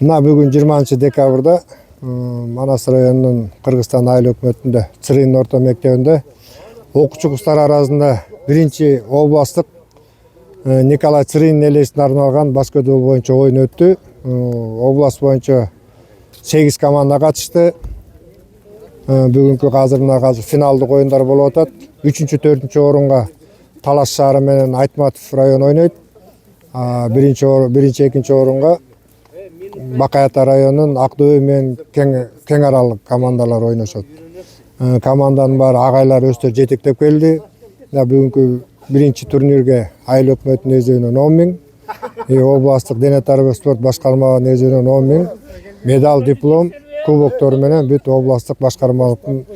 Мына бүгүн 20-декабрда Манас районунун Кыргызстан айыл өкмөтүндө Цырын орто мектебинде окуучу кыздар арасында биринчи областтык Николай Цырын элесине арналган баскетбол боюнча оюн өттү. Область боюнча 8 команда катышты. Бүгүнкү азыр финалдык оюндар болуп атат. 3-4 орунга Талас шаары менен Айтматов району ойнойт. Биринчи, экинчи орунга Бакай Ата районунун Ак-Дөбө менен Кең Арал командалар ойношот. Команданын баары агайлар өздөрү жетектеп келди. Бүгүнкү биринчи турнирге айыл өкмөтүнүн эзебинен 10 миң, областтык дене тарбия спорт башкарманын эзебинен 10 миң, медаль, диплом, кубоктор менен бүт областтык башкармалыктын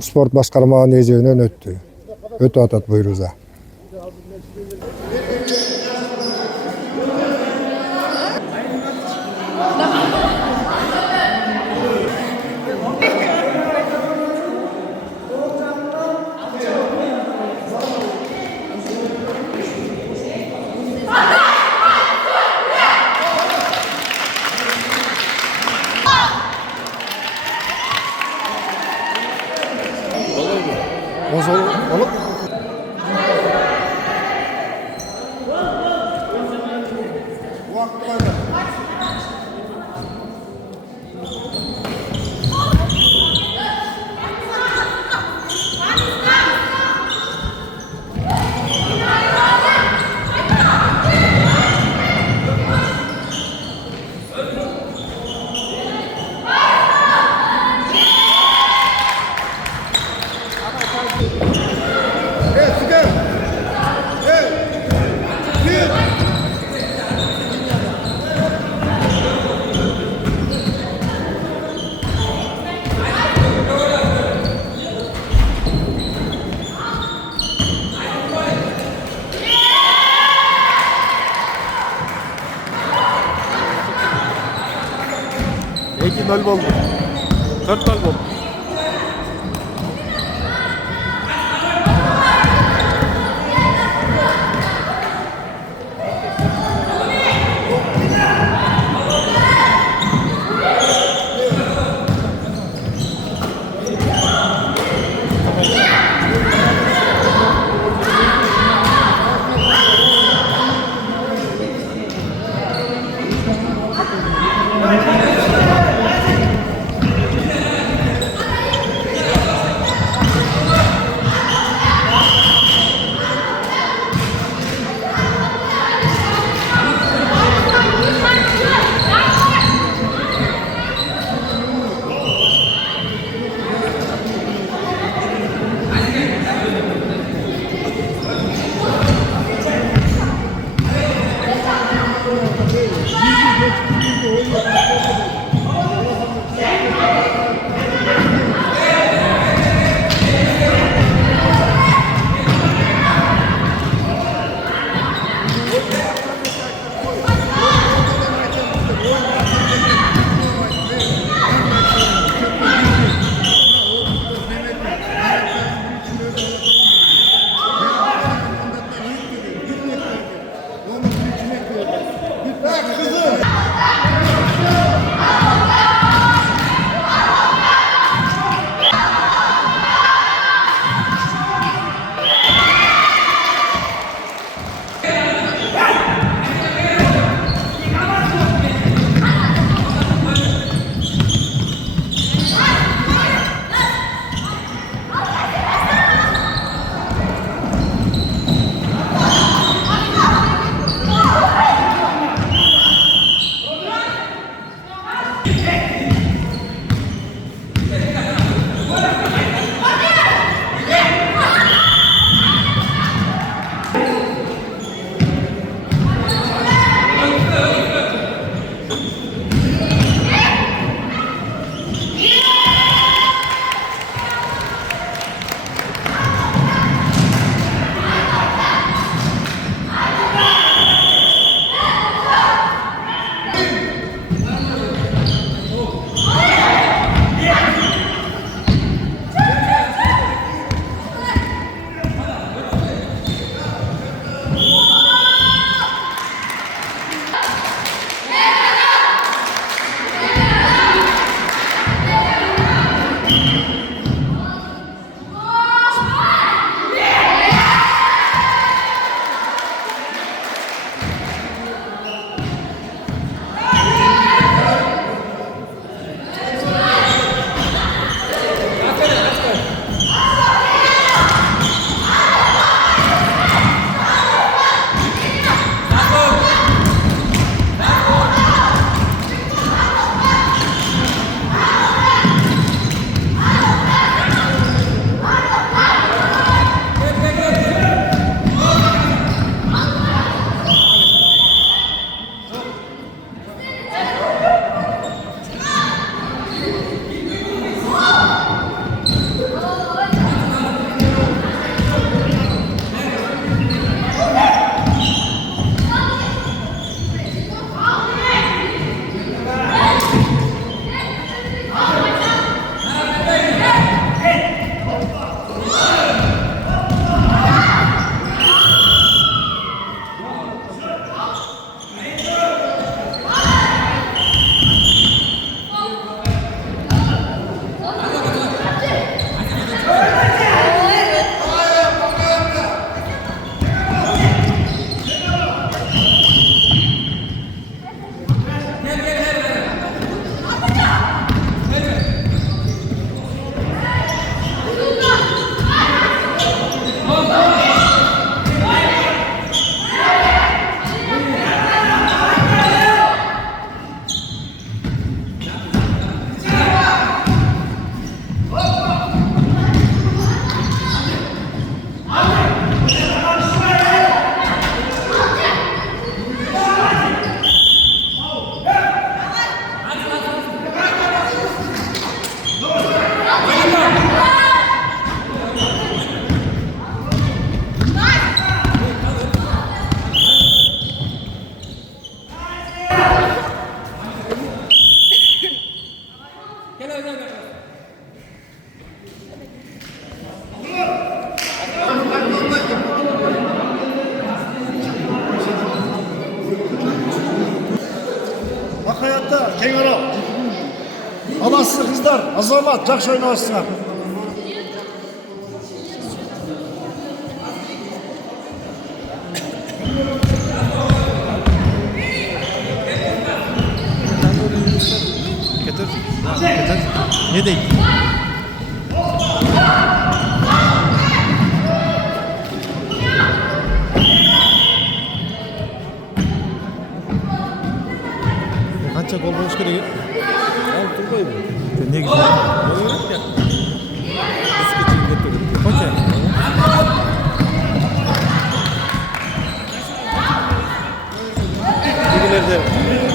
спорт башкарманын эзебинен өтүп атат буйруза. Nol oldu. 4 nol oldu. Ақ hayatta кең ара. Аласыз қыздар, азамат, жақсы ойнайсыздар. Getir. Getir. Ne değil? Kaçça gol boş kere? Altı koydu. Ne güzel. Okey.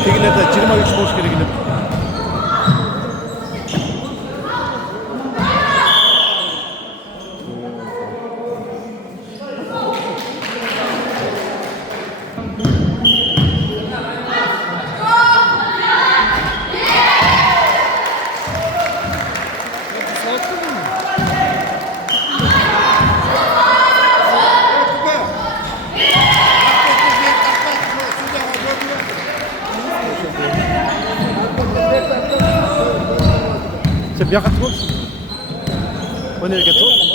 Tigilerde 23 boş kere gidip. Sen bir yakatı olsun. O nereye getir?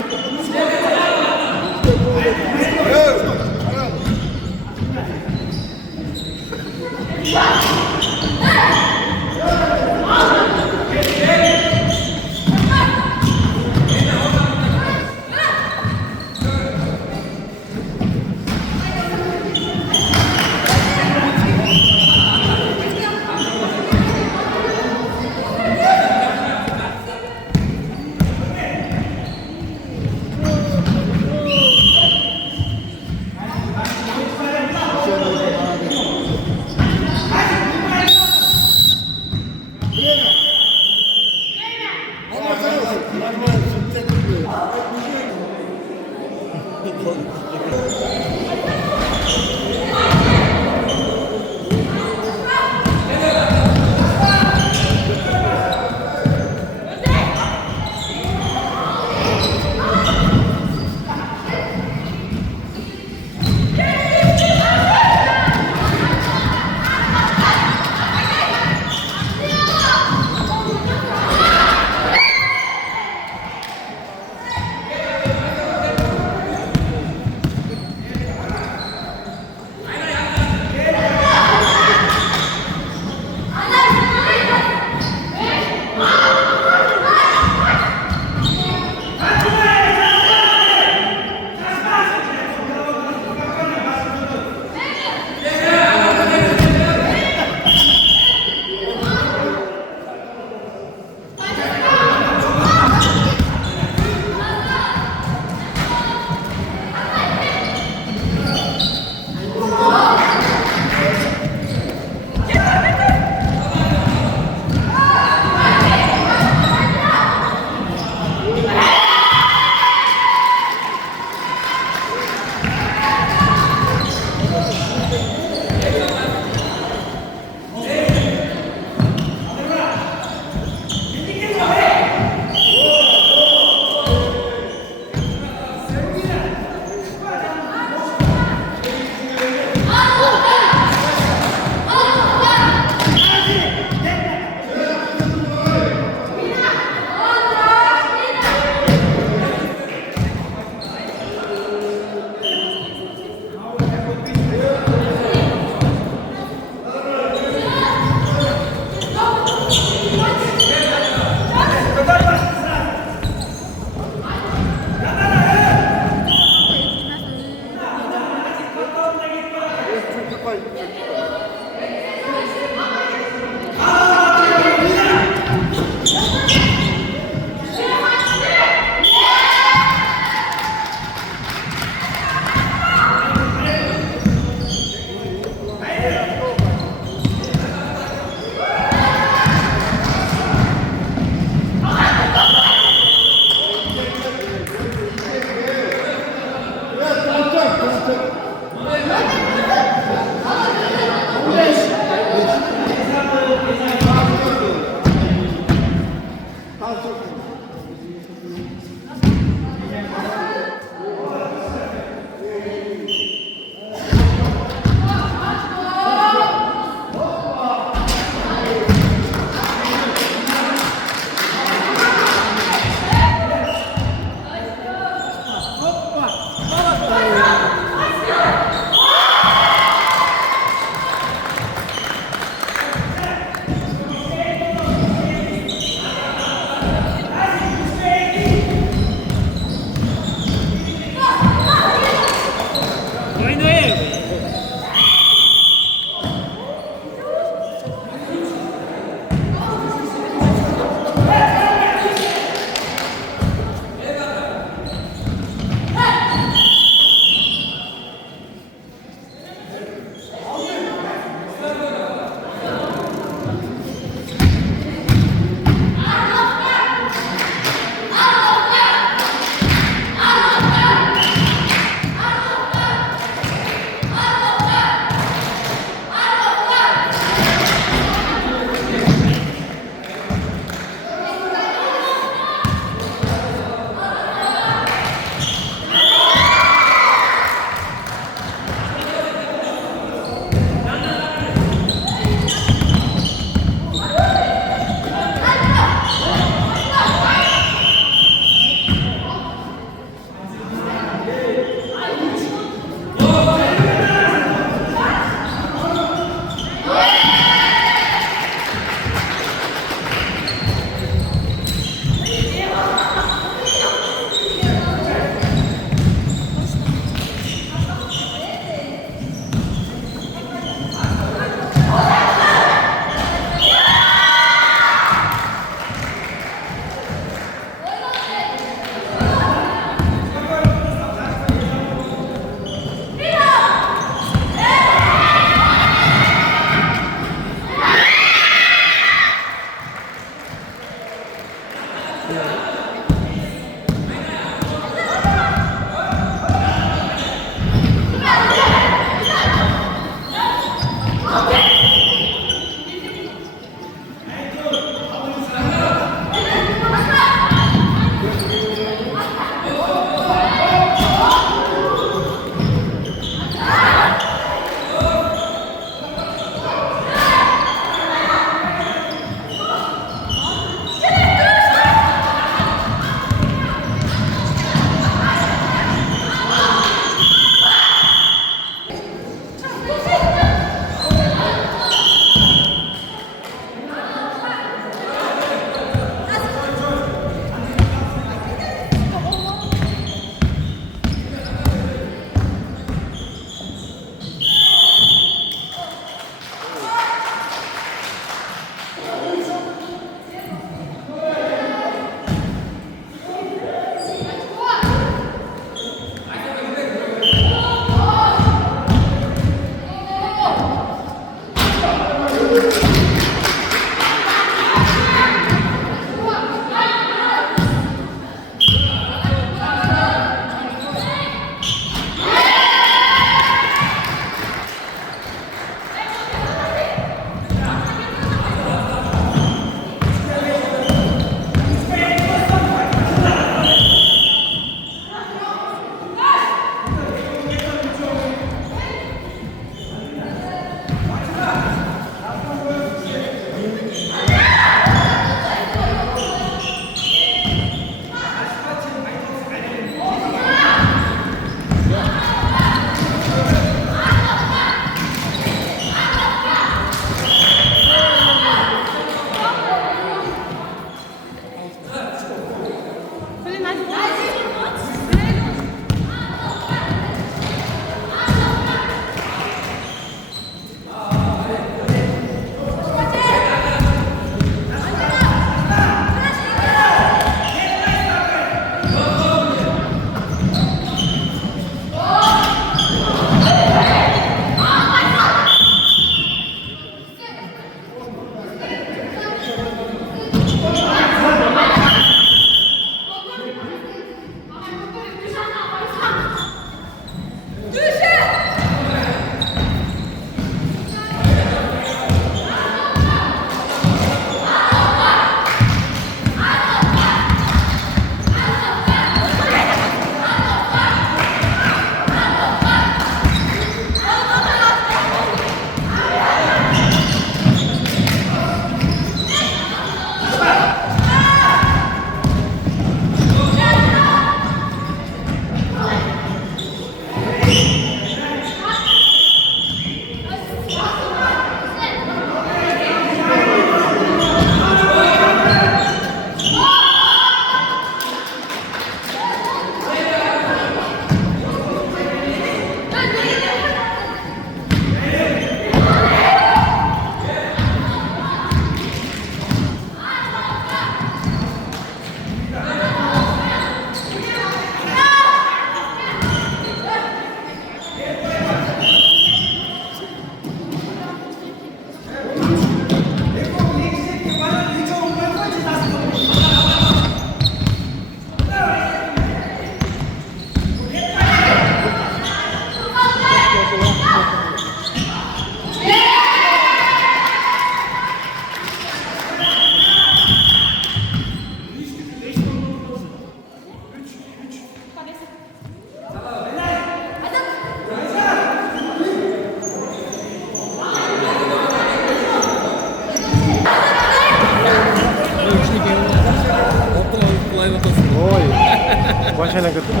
Başa ne götür mü?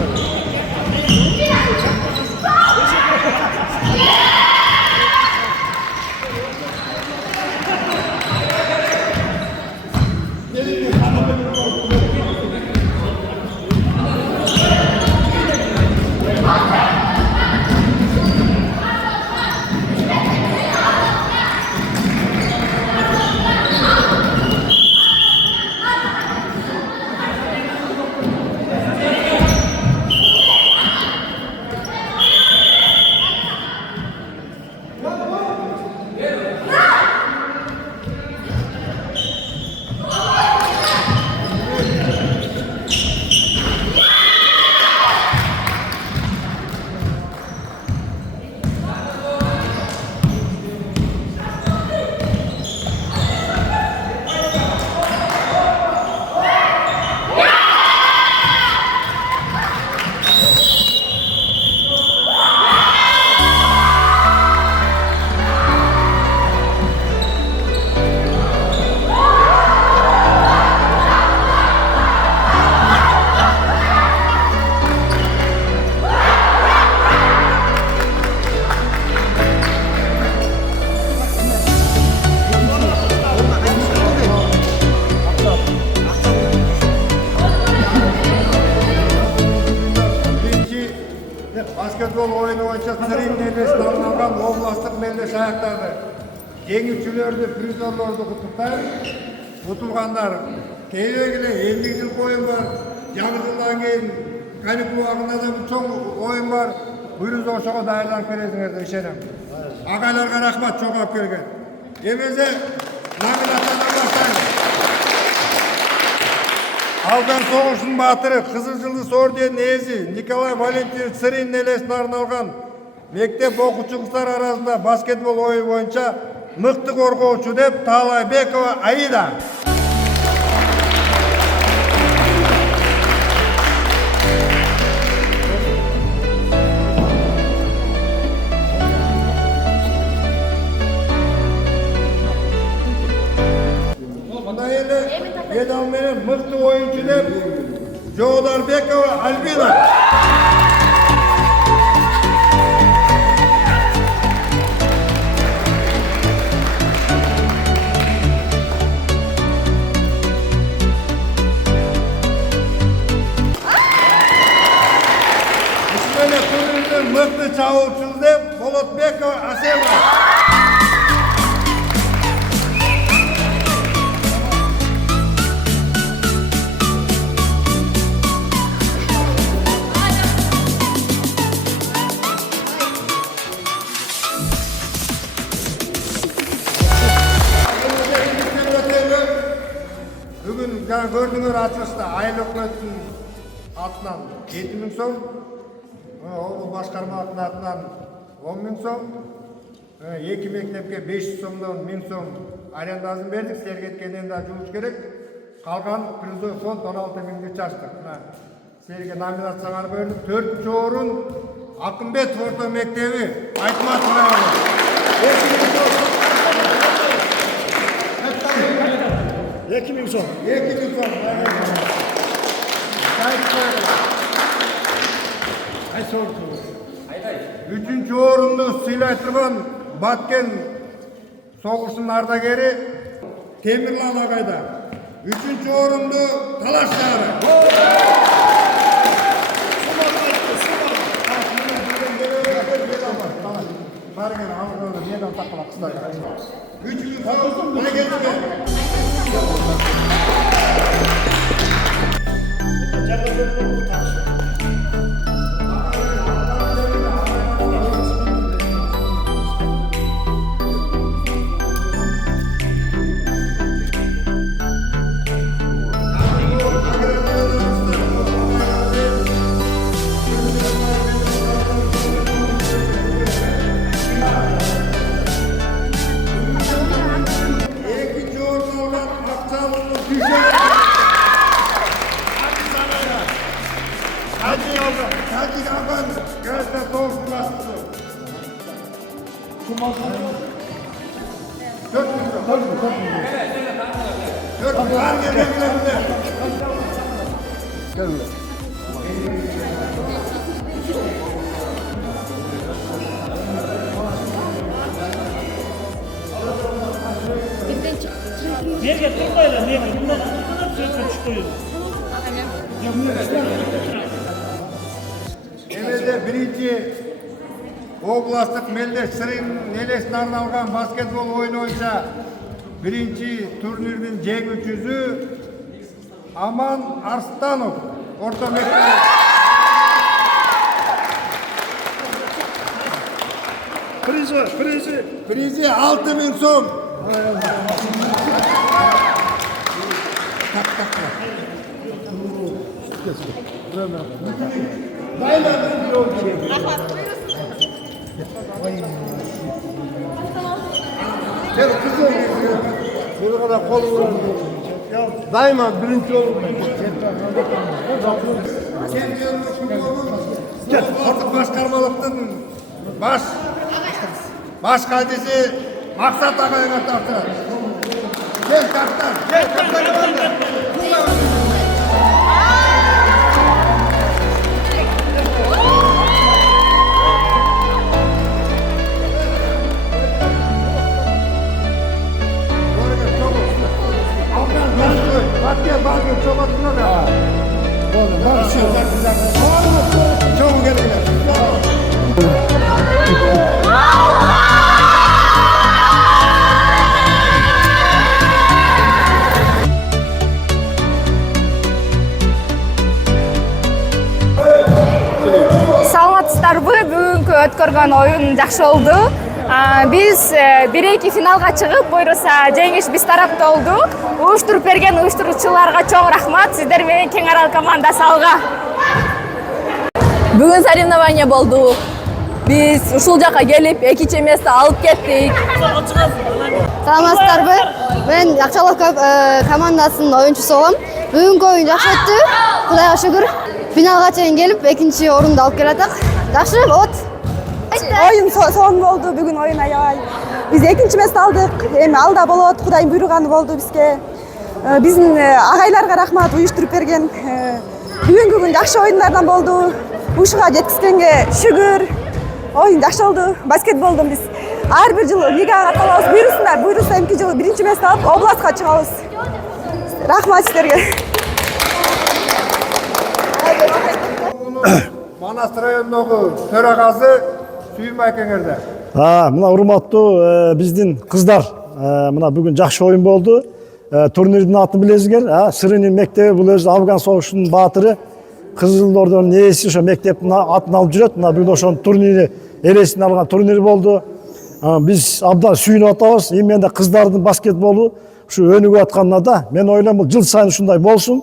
Basketbol oyunu boyunca Tırın Mellesi tanımlangan oblastық Mellес аяқтады. Жеңүүчүлөрдү, призерлорду куттуктайм. Утулгандар келгиле 50 жыл ойын бар. Жаңы жылдан кийин каникул убагында да чоң ойын бар. Буюрса ошого даярданып келесиңерди ишенем. Агайларга рахмат чогулуп келген. Emeze nominatsiyadan başlayın. Afgan soğuşun batırı, Kızıl Yıldız Ordeni ezi Nikolay Valentin Sırın elesine arналған мектеп оқушылар арасында баскетбол ойыны бойынша мықты қорғаушы деп Талайбекова Аида. Мына енді медалменен мықты ойыншы деп Жолдарбекова Альбина. Мықты чабуучу деп Болотбекова Асема. Бүгін көрдіңіздер атылышта айыл өкмөттүн атынан 7.000 сом, облыс башкармалыктын атынан 10.000 сом, 2 мектепке 500 сомдон 1000 сом арендасын бердик. Сергеткенден да жұмыс керек. Калган призовой фонд 16.000 чачтык. Серге номинацияга бөлүнүп 4-чү орун Акымбетов орто мектеби Айтматов району. 2000 сом. 2000 сом. Üçüncü orundu сыйлай турган Баткен согушунун ардагери Темирлан агайда. Üçüncü orundu Талаш шаары. Üçüncü orundu Nereye tutmayla ne? Bundan kadar söz çıkıyor. Emede birinci областық Мелдеш Сырын елесіне арналған баскетбол ойыны бойынша бірінші турнирдің жеңімпазы Аман Арстанов орта мектебі. Призи 6000 сом. Daima birinci olur. Ortak başkarmalıktın baş kaydesi Maksat Ağay'a tartır. Gel kaptan. Çok geldiler. Саламатсыздарбы? Бүгүнкү өткөргөн оюн жакшы болду. Биз 1-2 финалга чыгып, буйруса жеңиш биз тарапта болдук. Уюштуруп берген уюштуруучуларга чоң рахмат. Сиздер менен Кең Арал командасы алга. Бүгүн соревнование болду. Биз ушул жака келип, экинчи место алып кеттик. Саламатсыздарбы? Мен Акчалов командасынын оюнчусу болом. Бүгүнкү оюн жакшы өттү. Кудайга шүгүр. Финалга чейин келип, экинчи орунду алып келатак. Жакшы болот. Oyun son oldu bugün oyun aябай. Biz ikinci mesle aldık. Эми алда болот, Кудайдын буйруганы болду бизге. Биздин агайларга рахмат, уюштуруп берген. Бүгүнкү күн жакшы оюндардан болду. Ушуга жеткизгенге шүгүр. Oyun жакшы болду. Баскетболдон биз ар бир жылы лигага каталабыз. Буйруса эмки жылы биринчи месте алып, областка чыгабыз. Рахмат сиздерге. Манас районундагы төрагасы Сүйүм Айкеңерде. Мына урматтуу биздин кыздар, мына бүгүн жакшы оюн болду. Турнирдин атын билесиңер, Сырынын мектеби бул өзү Афган согушунун баатыры. Кызыл Ордонун ээси ошо мектептин атын алып жүрөт. Мына бүгүн ошонун турнири, элесин алган турнир болду. Биз абдан сүйүнүп атабыз. Эми кыздардын баскетболу ушу өнүгүп атканына да мен ойлойм бул жыл сайын ушундай болсун.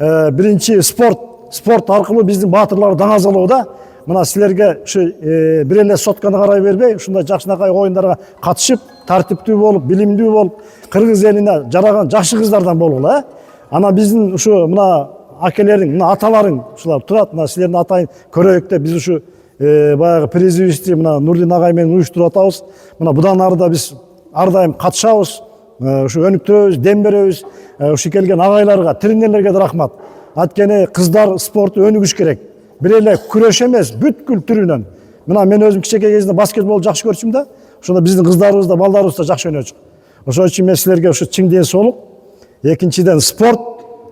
Биринчи спорт аркылуу биздин баатырлар даңазалоо да. Мына силерге ушу бир эле сотканы карай бербей, ушундай жакшынакай оюндарга катышып, тартиптүү болуп, билимдүү болуп, кыргыз элине жараган жакшы кыздардан болгула. Ана биздин ушу мына акелериң, мына аталарың ушулар турат. Мына силердин атайын көрөйүктө биз ушу баягы призывисти мына Нурдин агай менен уюштуруп атабыз. Мына будан ары да биз ар дайым катышабыз, ушу өнүктүрөбүз, дем беребиз. Ушу келген агайларга, тренерлерге да рахмат. Анткени кыздар спорту өнүгүш керек. Бир эле күрөш эмес, бүткүл түрүнөн. Мына мен өзүм кичинекей кезинде баскетбол жакшы көрчүм да. Ошондо биздин кыздарыбыз да, балдарыбыз да жакшы ойночу. Ошон үчүн мен силерге ушу чың ден соолук, экинчиден спорт,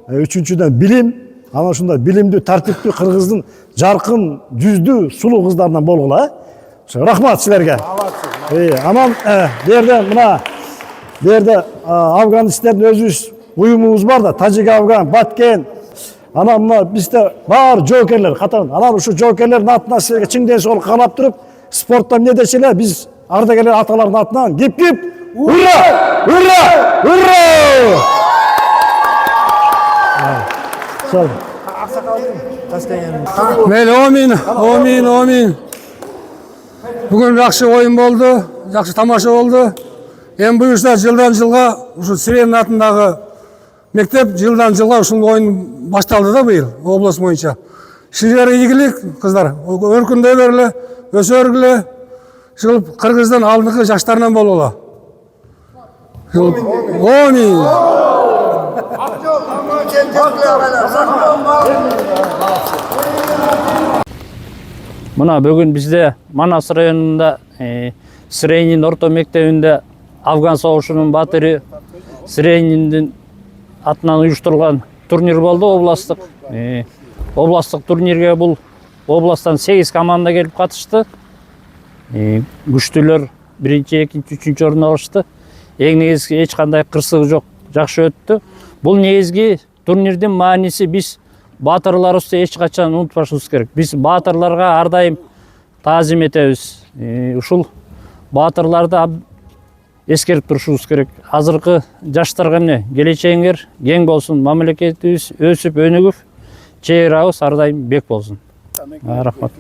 үчүнчүдөн билим, анан ушундай билимдүү, тартиптүү кыргыздын жаркын жүздүү, сулуу кыздарынан болгула. Рахмат силерге. Анан бу жерде афганисттердин өзүбүз уюмубуз бар да, Тажик Афган, Баткен. Анан мына бизде бар жоокерлер катарын. Анан ушу жоокерлердин атынан силерге чың ден соолук каалап туруп, спортто эмне десе эле биз ардагерлер аталардын атынан кеп ура! Ура! Ура! Мейли, омин. Бүгүн жакшы оюн болду, жакшы тамаша болду. Эми буюрса жылдан жылга ушу Сиренин атындагы мектеп жылдан жылга ушул оюн башталды да быйыл область боюнча. Силерге ийгилик кыздар, өркүндөй бергиле, өсө бергиле. Ушул Кыргыздын алдыңкы жаштарынан болгула. Омин. Мына бүгүн бизде Манас районунда Сыренин орто мектебинде Афган согушунун баатыры Сырениндин атынан уюштурулган турнир болду, областтык турнирге бул областтан 8 команда келип катышты. Күчтүүлөр 1-2, 3-4 орун алышты. Эң негизги эч кандай кырсыгы жок, жакшы өттү. Бул негизги турнирдин мааниси биз баатырларыбызды эч качан унутпашыбыз керек. Биз баатырларга ар дайым таазим этебиз. Ушул баатырларды эскерип турушубуз керек. Азыркы жаштарга эмне, келечегиңер кең болсун, мамлекетибиз өсүп, өнүгүп, чек арабыз ар дайым бек болсун. Рахмат.